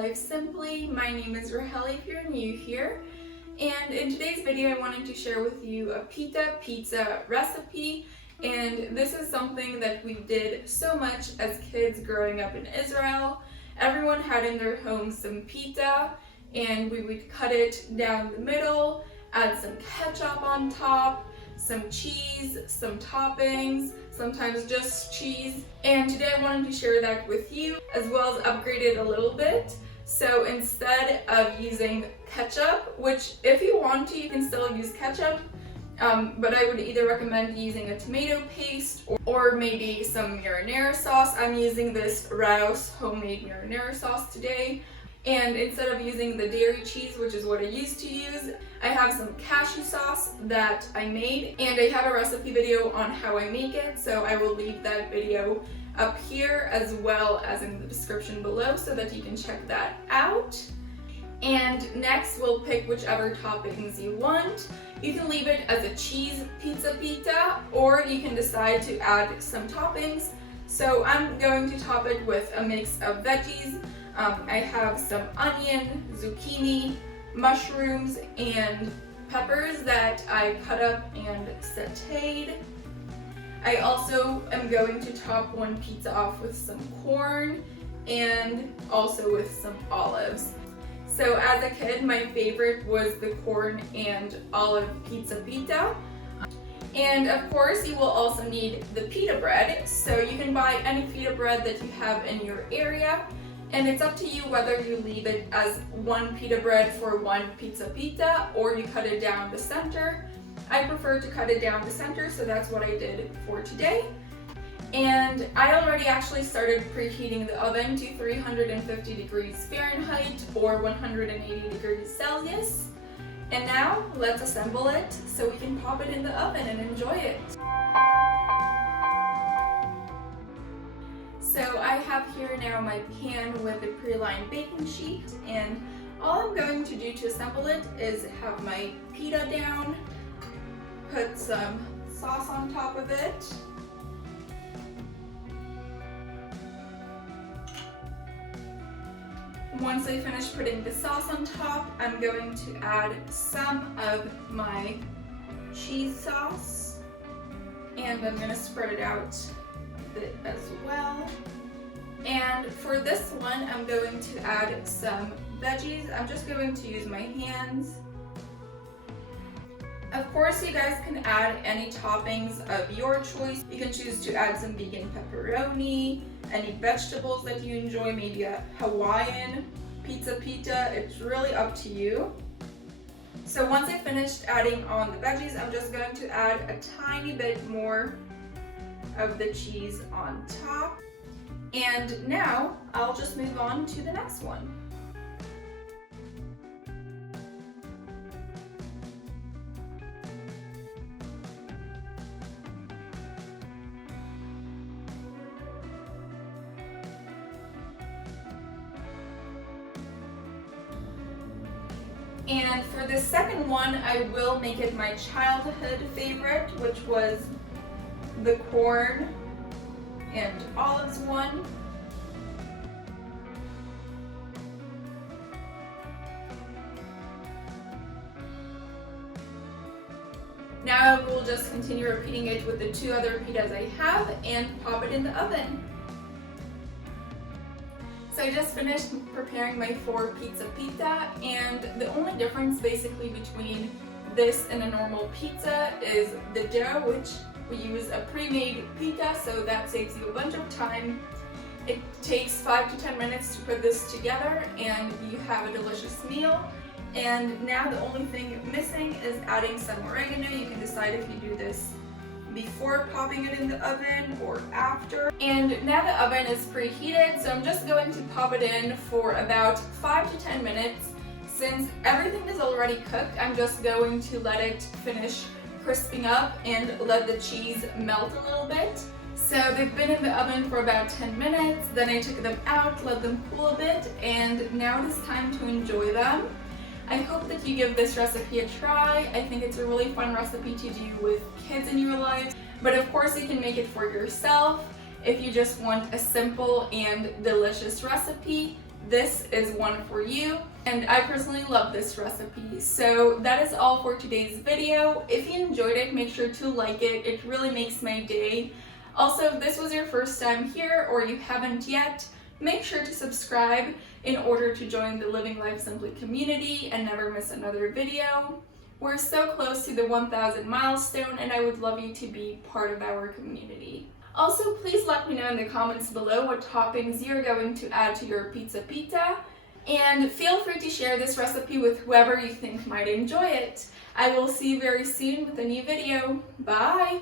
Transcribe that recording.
life simply. My name is Rahel if you're new here. And in today's video, I wanted to share with you a pita pizza recipe. And this is something that we did so much as kids growing up in Israel. Everyone had in their home some pita, and we would cut it down the middle, add some ketchup on top, some cheese, some toppings, sometimes just cheese. And today I wanted to share that with you, as well as upgrade it a little bit. So instead of using ketchup, which if you want to, you can still use ketchup, but I would either recommend using a tomato paste or maybe some marinara sauce. I'm using this Rouse homemade marinara sauce today. And instead of using the dairy cheese, which is what I used to use, I have some cashew sauce that I made, and I have a recipe video on how I make it, so I will leave that video up here as well as in the description below so that you can check that out. And next we'll pick whichever toppings you want. You can leave it as a cheese pizza pita, or you can decide to add some toppings. So I'm going to top it with a mix of veggies. I have some onion, zucchini, mushrooms, and peppers that I cut up and sauteed. I also am going to top one pizza off with some corn and also with some olives. So as a kid, my favorite was the corn and olive pizza pita. And of course, you will also need the pita bread. So you can buy any pita bread that you have in your area. And it's up to you whether you leave it as one pita bread for one pizza pita or you cut it down the center. I prefer to cut it down the center, so that's what I did for today. And I already actually started preheating the oven to 350 degrees Fahrenheit or 180 degrees Celsius. And now let's assemble it so we can pop it in the oven and enjoy it. So I have here now my pan with a pre-lined baking sheet, and all I'm going to do to assemble it is have my pita down, put some sauce on top of it, once I finish putting the sauce on top, I'm going to add some of my cheese sauce, and I'm going to spread it out it as well. And for this one, I'm going to add some veggies. I'm just going to use my hands. Of course, you guys can add any toppings of your choice. You can choose to add some vegan pepperoni, any vegetables that you enjoy, maybe a Hawaiian pizza pita. It's really up to you. So once I finished adding on the veggies, I'm just going to add a tiny bit more of the cheese on top. And now I'll just move on to the next one. And for the second one, I will make it my childhood favorite, which was the corn and olives one. Now I will just continue repeating it with the two other pitas I have and pop it in the oven. So I just finished preparing my 4 pizza pita, and the only difference basically between this and a normal pizza is the dough, which we use a pre-made pita, so that saves you a bunch of time. It takes 5 to 10 minutes to put this together and you have a delicious meal. And now the only thing missing is adding some oregano. You can decide if you do this before popping it in the oven or after. And now the oven is preheated, so I'm just going to pop it in for about 5 to 10 minutes. Since everything is already cooked, I'm just going to let it finish crisping up and let the cheese melt a little bit. So they've been in the oven for about 10 minutes, then I took them out, let them cool a bit, and now it is time to enjoy them. I hope that you give this recipe a try. I think it's a really fun recipe to do with kids in your life, but of course you can make it for yourself. If you just want a simple and delicious recipe, this is one for you. And I personally love this recipe. So that is all for today's video. If you enjoyed it, make sure to like it. It really makes my day. Also, if this was your first time here or you haven't yet, make sure to subscribe in order to join the Living Life Simply community and never miss another video. We're so close to the 1,000 milestone and I would love you to be part of our community. Also, please let me know in the comments below what toppings you're going to add to your pizza pita. And feel free to share this recipe with whoever you think might enjoy it. I will see you very soon with a new video. Bye!